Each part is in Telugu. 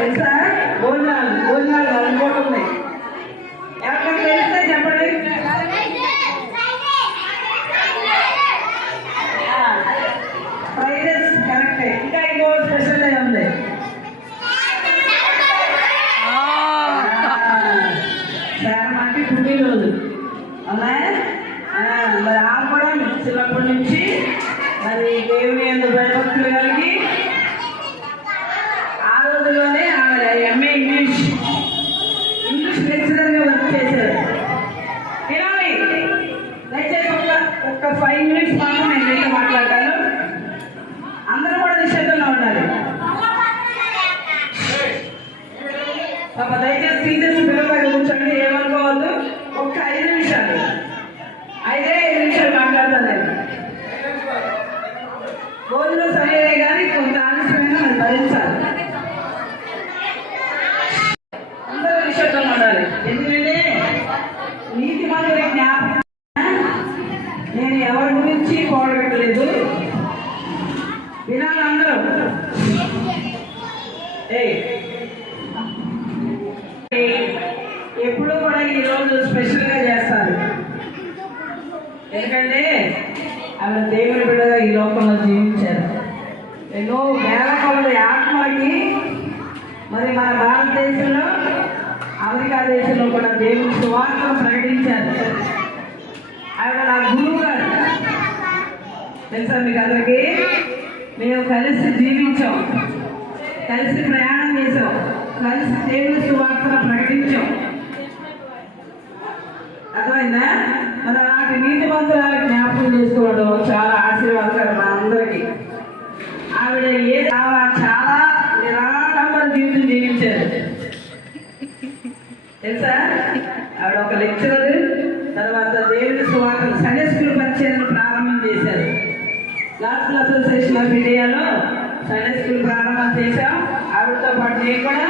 తెలుసా? భోజనాలు భోజనాలు అనుకోవడం ఎవరికి తెలిస్తే చెప్పండి. ఫ్రైడేస్ కరెక్టే. ఇంకా ఇంకో స్పెషల్ డే ఉంది. శారమాకి పుట్టినరోజు అవునా? మరి ఆమె కూడా చిన్నప్పటి నుంచి మరి దేవుని ఎందుకు భయభక్తులు కలిగి ఆ రోజుల్లోనే ఆవిడ ఎంఏ ఇంగ్లీష్ లెక్చరర్గా వర్క్ చేశారు. వినాలి దయచేసి ఒక్క 5 minutes మాత్రం నేను మీతో మాట్లాడతాను. అందరూ కూడా నిశ్శబ్దంగా ఉండాలి. పాప దయచేసి టీచర్స్ పిల్లలుగా కూర్చోండి, ఏమనుకోవద్దు. ఒక్క 5 నిమిషాలు 5 నిమిషాలు మాట్లాడతాను నేను. భోజనం సరైన కానీ కొంత ఆలస్యమైనా మనం భరించాలి. అందరూ నిశ్శబ్దంగా ఉండాలి. ఎందుకంటే నీతి మంత్రి జ్ఞాపకం నేను ఎవరి గురించి పోడగట్టలేదు. వినాలి అందరూ. ఎప్పుడూ కూడా ఈరోజు స్పెషల్గా చేస్తారు. ఎందుకంటే ఆమె దేవుని బిడ్డగా ఈ లోకంలో జీవించారు. ఎన్నో వేల కొలది ఆత్మలకి మరి మన భారతదేశంలో అమెరికా దేశంలో కూడా దేవుని సువార్తను ప్రకటించారు. ఆవిడ నా గురువు గారు తెలుసా మీకు అందరికీ. మేము కలిసి జీవించాం, కలిసి ప్రయాణం చేసాం, కలిసి దేవుని సువార్తను ప్రకటించాం. అర్థమైందా? మరి అలాంటి నీతి మంత్రాలు జ్ఞాపకం చేసుకోవడం చాలా ఆశీర్వాదకరం మా అందరికీ. ఆవిడ చాలా నిరాడంబర జీవితం జీవించారు తెలుసా. ఆవిడ ఒక లెక్చరర్, తర్వాత దేవుని సువార్త సండే స్కూల్ పరిచయాన్ని ప్రారంభం చేశారు. గాస్పెల్ అసోసియేషన్ ఆఫ్ ఇండియాలో సండే స్కూల్ ప్రారంభం చేశాం. ఆవిడతో పాటు నేను కూడా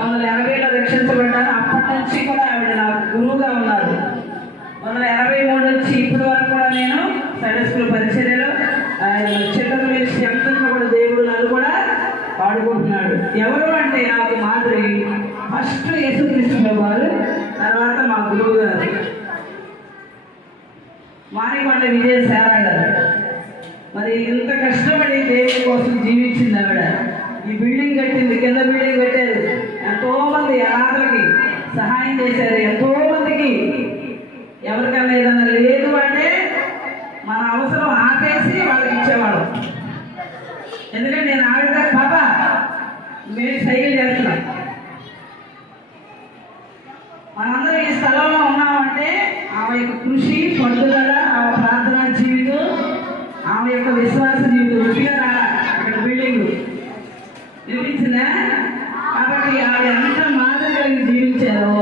1980లో రక్షించబడ్డాను. అప్పటి నుంచి కూడా ఆవిడ నాకు గురువుగా ఉన్నారు. 1983 నుంచి ఇప్పటి వరకు కూడా నేను సండే స్కూల్ పరిచర్యలో చిన్నపిల్లల శబ్దంగా కూడా దేవుడు నన్ను కూడా పాడుకుంటున్నాడు. ఎవరు అంటే నాకు మాదిరి ఫస్ట్ యేసుక్రీస్తు వారు, తర్వాత మా గురువు గారు మారికొండ విజయ శారా గారు. మరి ఇంత కష్టపడి దేవుడి కోసం జీవించింది ఆవిడ. ఈ బిల్డింగ్ కట్టింది, కింద బిల్డింగ్ కట్టారు. ఎంతో మంది అనాథలకి సహాయం చేశారు. ఎంతో మందికి ఎవరికైనా ఏదైనా లేదు అంటే మన అవసరం ఆపేసి వాళ్ళకి ఇచ్చేవాడు. ఎందుకంటే నేను ఆవిడ పాపా మేము సైకిల్ చేస్తున్నాం. మనందరం ఈ స్థలంలో ఉన్నామంటే ఆమె యొక్క కృషి, పట్టుదల, ఆమె ప్రార్థనా జీవితం, ఆమె యొక్క విశ్వాస జీవితం వృద్ధిగా రాలా. అక్కడ బిల్డింగ్ నిర్మించిందా? కాబట్టి ఆవిడ ఎంత మాదిరిగా జీవించారో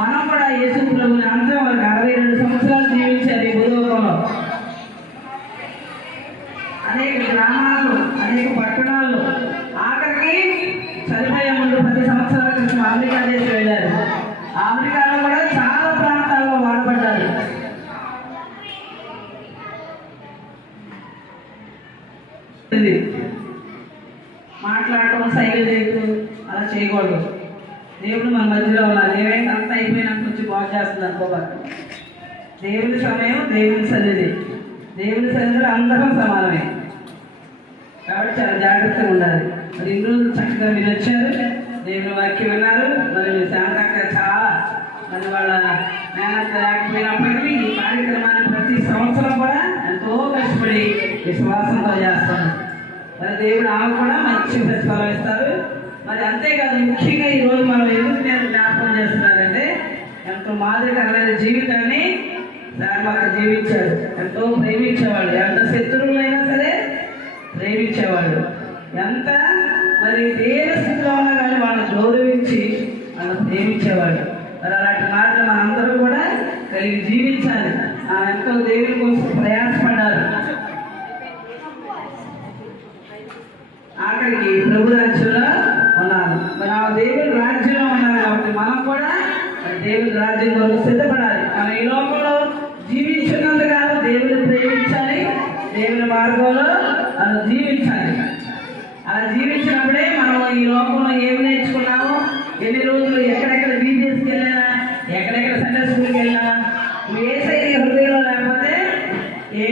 మనం కూడా యేసు ప్రభుని అంతా వాళ్ళకి 62 సంవత్సరాలు జీవించారు ఈ భూలోకంలో. అనేక గ్రామాలు, అనేక పట్టణాల్లో, ఆఖరికి చనిపోయే ముందు 10 సంవత్సరాల క్రితం అమెరికా దేశం వెళ్ళారు. అమెరికాలో కూడా చాలా ప్రాంతాల్లో వాడబడ్డారు. మాట్లాడటం, సైకిల్ చేయదు అలా చేయకూడదు. దేవుడు మన మధ్యలో ఉన్నారు. ఏమైనా అంత అయిపోయినాక కొంచెం బాగు చేస్తుంది అనుకోబారు. దేవుని సమయం, దేవుని సన్నిధి. దేవుని సన్నిధిలో అందరం సమానమే. కాబట్టి చాలా జాగ్రత్తగా ఉండాలి. మరి ఇన్ని రోజులు చక్కగా మీరు వచ్చారు, దేవుని వాక్యం విన్నారు. మరి శాంతక్క చాలా మరి వాళ్ళ మేనత్త లేకపోయినప్పటికీ ఈ కార్యక్రమాన్ని ప్రతి సంవత్సరం కూడా ఎంతో కష్టపడి విశ్వాసంతో చేస్తారు. మరి దేవుడు ఆమె కూడా మంచి ప్రతిఫలం ఇస్తారు. మరి అంతేకాదు, ముఖ్యంగా ఈరోజు మనం ఎందుకు నేను జ్ఞాపకం చేస్తున్నానంటే ఎంతో మాదిరికరమైన జీవితాన్ని శారమాక జీవించారు. ఎంతో ప్రేమించేవాళ్ళు. ఎంత శత్రువులైనా సరే ప్రేమించేవాళ్ళు. ఎంత మరి దేని స్థితిలో ఉన్నా కానీ వాళ్ళని గౌరవించి వాళ్ళని ప్రేమించేవాళ్ళు. మరి అలాంటి మాటలు మనందరూ కూడా కలిగి జీవించాలి. ఎంతో దేవుని కోసం ప్రయాసపడ్డారు. ఆఖరికి ప్రభు రాజ్యంలో ఉన్నారు. మరి ఆ దేవుని రాజ్యంలో ఉన్నారు కాబట్టి మనం కూడా దేవుని రాజ్యం కొరకు సిద్ధపడాలి. మనం ఈ లోకంలో జీవించినందుకు దేవుని ప్రేమించాలి, దేవుని మార్గంలో అలా జీవించాలి. అలా జీవించినప్పుడే మనం ఈ లోకంలో ఏమి నేర్చుకున్నామో ఎన్ని రోజులు ఎక్కడెక్కడ బీబీఎస్కి వెళ్ళినా, ఎక్కడెక్కడ సండే స్కూల్కి వెళ్ళినా, ఏ సైడ్ హృదయంలో లేకపోతే ఏ